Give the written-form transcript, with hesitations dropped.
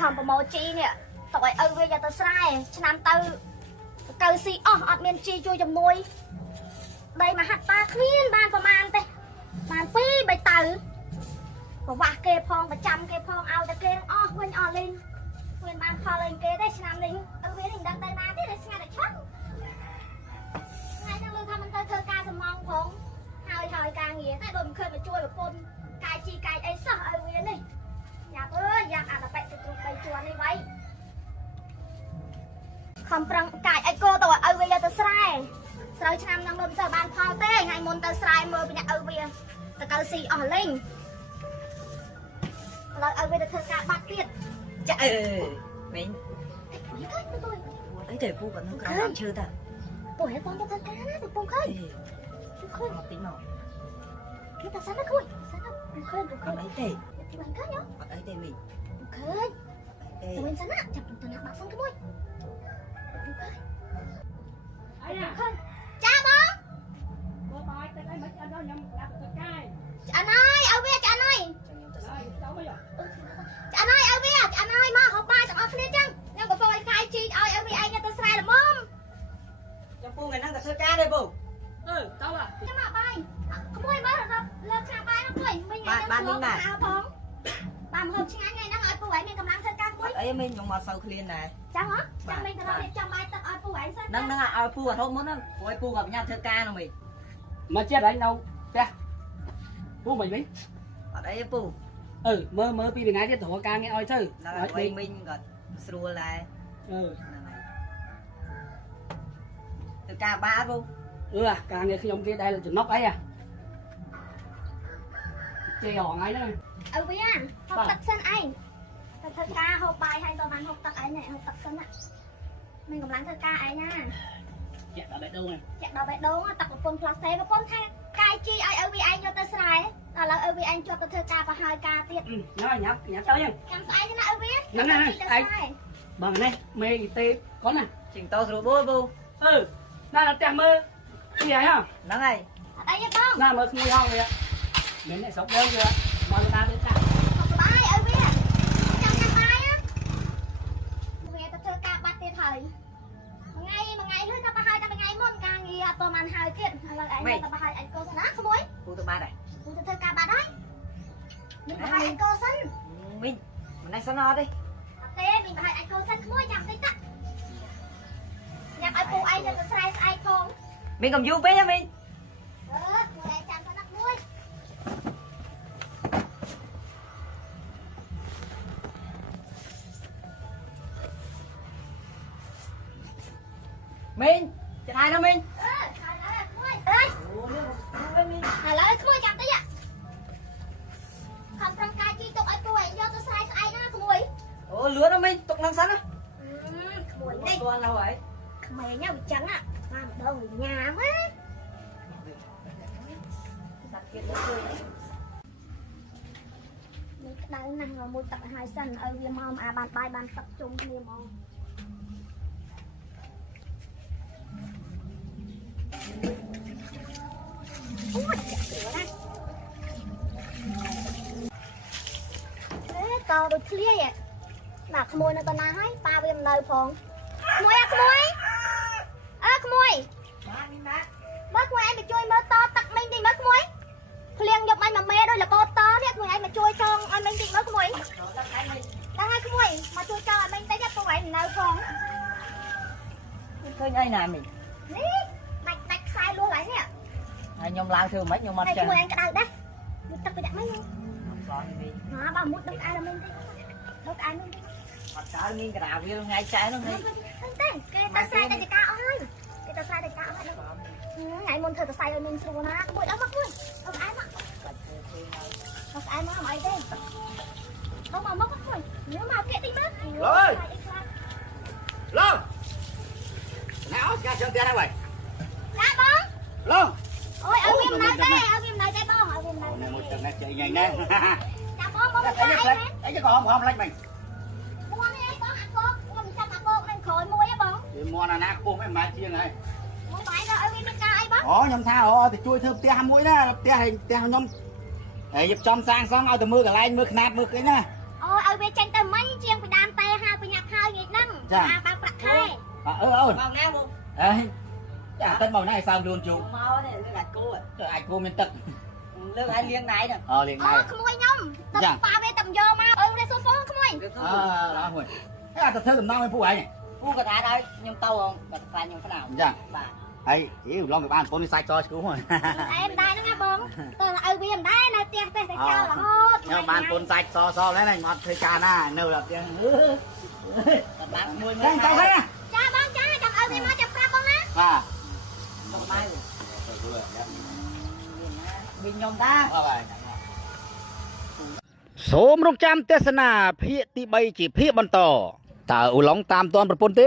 ខំប្រម៉ូជីនេះតើឲ្យវាយកទៅស្រែឆ្នាំទៅកើស៊ីអស់អត់មានជីជួយជំនួយដីមហាត់តាគ្មានបានប្រមាណទេបាន2 3ទៅប្រវាស់គេផងប្រចាំគេផងឲ្យតែគេអស់វិញអស់លេងមិនបានផលលេងគេទេឆ្នាំនេះឲ្យវាមិនដឹងទៅណាទេស្ងាត់តែឆត់ថ្ងៃហ្នឹងលើថាមិនទៅធ្វើការសំងផងហើយការងារតែដូចមិនឃើញមកជួយប្រពន្ធកាយជីកាយអីសោះឲ្យវានេះយ៉ាប់អើយយ៉ាប់អាតបិទៅទ្រុប3ជាន់នេះໄວខំប្រឹងកាយអីគោទៅឲ្យវាយកទៅស្រែស្រូវឆ្នាំហ្នឹងមិនសូវបានផលទេថ្ងៃមុនទៅស្រែមើលពីអ្នកឲ្យវាទៅកើស៊ីអស់លេងឥឡូវឲ្យវាទៅធ្វើការបាត់ទៀតចាមិញអីតែពូក៏នៅក្រៅដើមឈើតាពូហេតុបងទៅធ្វើការណាទៅពូឃើញមកទីមកគេតាសិនណាគួយសិនណាឃើញអីទេមិនឃើញអត់អីទេមិញឃើញទៅវិញសិនណាចាប់ទៅណាបាក់សិនគួយអីណាចាបងបើបាយទៅអីមិនអត់ខ្ញុំប្រាប់ទៅកាយចាណៃឲ្យវាចាណៃចាណៃឲ្យវាចាណៃមកហូបបាយទាំងអស់គ្នាចឹងខ្ញុំកំពុងឲ្យកាយជីឲ្យវាឯងទៅស្រែល្មមចាំពូថ្ងៃហ្នឹងទៅធ្វើការទេពូទៅចាំមកបាយក្មួយមើលលើឆ្នាំបាយហ្នឹងគួយមិញថ្ងៃហ្នឹងផងបានហូបឆ្ងាញ់ថ្ងៃហ្នឹងឲ្យពូឯងមានកម្លាំងធ្វើការគួយអីមិញខ្ញុំមកសូវឃ្លានដែរចាំហ៎ចាំមិញទៅរករៀបចំបាយទឹកឲ្យពូឯងសិនហ្នឹងឲ្យពូអាធំមុនហ្នឹងព្រោះពូក៏បញ្ញាប់ធ្វើការហ្នឹងមិញមកចិត្តឯងនៅផ្ទះពូមិនវិញអត់អីទេពូមើលពីថ្ងៃទៀតត្រូវការងារឲ្យទៅឲ្យមិញក៏ស្រួលដែរធ្វើការបាពូការងារខ្ញុំគេដែលចំណុកអីជេរហងៃហ្នឹងឲ្យវាហូបទឹកសិនឯងទៅធ្វើការហូបបាយហើយទៅបានហូបទឹកឯងហូបទឹកសិនណាមានកម្លាំងធ្វើការឯងណាចាក់ដល់បេះដូងទឹកប្រពន្ធផ្លាស់សេប្រពន្ធថាកាយជីឲ្យវាឯងយកទៅស្រែដល់ឥឡូវឲ្យវាឯងជាប់ទៅធ្វើការប្រហើយការទៀតញ៉ាំទៅញ៉ាំស្អែកណាឲ្យវាហ្នឹងបងនេះមេគីទេកូនណាជីងតោស្រួលបួលពូណាដល់ផ្ទះមើលពីហើយហ្នឹងហើយអត់អីទេបងណាមើលក្មួយហងវាមានអ្នកស្រុកយើងវាមកតាទៅចាបាយឲ្យវាចាំញ៉ាំបាយវាទៅធ្វើការបាត់ទៀតហើយថ្ងៃឬទៅប្រហើយតែថ្ងៃមុនការងារអត់បានហើយទៀតឥឡូវឯងទៅប្រហើយឯងកូនណាក្មួយពូទៅបាត់ហើយពូទៅធ្វើការបាត់ហើយមានប្រហើយឯងកូនសិនមិញមិនឯងសិនអត់ទេអត់ទេមានប្រហើយឯងកូនសិនក្មួយចាំតិចតាញ៉ាំឲ្យពូឯងទៅស្រែស្អែកផងមិញកំយូរពេកហ៎មិញក្មួយឯងចាំសិនណាក្មួយមិញចាហើយណាមិញហើយក្មួយឥឡូវក្មួយចាំតិចខំប្រឹងកាយជីទុកឲ្យពូឯងយកទៅស្រែស្អែកណាក្មួយលឿនណាមិញទុកនឹងសិនណាក្មួយនេះគាត់ទៅហើយក្មេងហ្នឹងវាចឹងបានម្ដងញ៉ាំណាសាច់ទៀតលើនេះក្តៅណាស់មួយទឹកឲ្យសិនឲ្យវាមកអាបានបាយបានទឹកជុំគ្នាហ្មងអូយចាក់ណាតោដូចឃ្លាយណាក្មួយនៅតាណាហើយប៉ាវាមិននៅផងក្មួយក្មួយក្មួយមើលក្មួយឯងមកជួយមើលតទឹកមិញតិចមើលក្មួយភ្លៀងយកបាញ់1មេដោយរបូតតនេះក្មួយឯងមកជួយចងឲ្យមិញតិចមើលក្មួយដល់ហើយក្មួយមកជួយចងឲ្យមិញតិចពូឯងមិននៅផងឃើញអីណាមិញនេះដាច់ខ្សែលួសហើយនេះហើយខ្ញុំឡើងធ្វើមិនខ្ញុំមកចឹងក្មួយឯងក្តៅដែរមួយទឹកទៅដាក់មិញបើមុតទឹកឯងមិញតិចទឹកឯងមិញតិចអត់កើមានក្រាវាថ្ងៃចែហ្នឹងទេគេទៅស្រែតែកាអស់ហើយគេទៅស្រែតែកាអស់ហើយថ្ងៃមុនធ្វើទៅស្រែឲ្យមានស្រួលណាមួយដល់មកមួយអត់ឯងមកអត់ឯងមកអីទេមកមួយនេះមកគេតិចមើលលើណែអត់កាចឹងទៀតហើយចាបងលើអូយឲ្យវាមិននៅទេបងឲ្យវាមិននៅមួយទឹកនេះជ័យញ៉ៃណាចាបងមកអីក៏ហមផ្លាច់មិញមួននេះបងអាកោខ្ញុំចាំអាកោនឹងក្រោយមួយហ៎បងវាមួនអាណាខ្ពស់មិនម៉ែជាងហើយមកបាយទៅឲ្យវាមានការអីបងខ្ញុំថាទៅជួយធ្វើផ្ទះមួយណាផ្ទះខ្ញុំហើយរៀបចំសាងសង់ឲ្យទៅមើលកន្លែងមើលខ្នាតមើលអីណាអូឲ្យវាចេញទៅមិញជាងពីដើម บ้างประไข่ Màu nào không? Chả tất màu này sao luôn chú. Màu này lương gạch cô à? Trời ai cô miền tật. Lương ai liêng này nè. Liền អូ này. ក្មួយខ្ញុំទឹកប៉ាវាតែយកមកអូនេះសូហ្វូក្មួយ Đó rồi. Thế là tập thơ tầm năm với phụ ấy nhỉ. Phu có thả thôi, nhưng tâu không? Bật phải nhưng thế nào? Dạ. Bà. Ấy, ý lòng cái bàn con đi sai cho cứu rồi. អែមដែរហ្នឹងណាបងតើឲ្យវាមិនដែរនៅផ្ទះទេតែចោលរហូត Nhưng bàn con sai so lấy này ngọt thời trà na, nâu là tiền. Bật bạc mùi Đây cháu thấy nè. ចាបងចាចាំឲ្យវាមកចាំប្រាប់បងណា À. Bật mai rồi. Bình nhom ta. សូមរងចាំទេសនាភាគទី3ជាភាគបន្តតើឧឡុងតាមតនប្រពន្ធទេ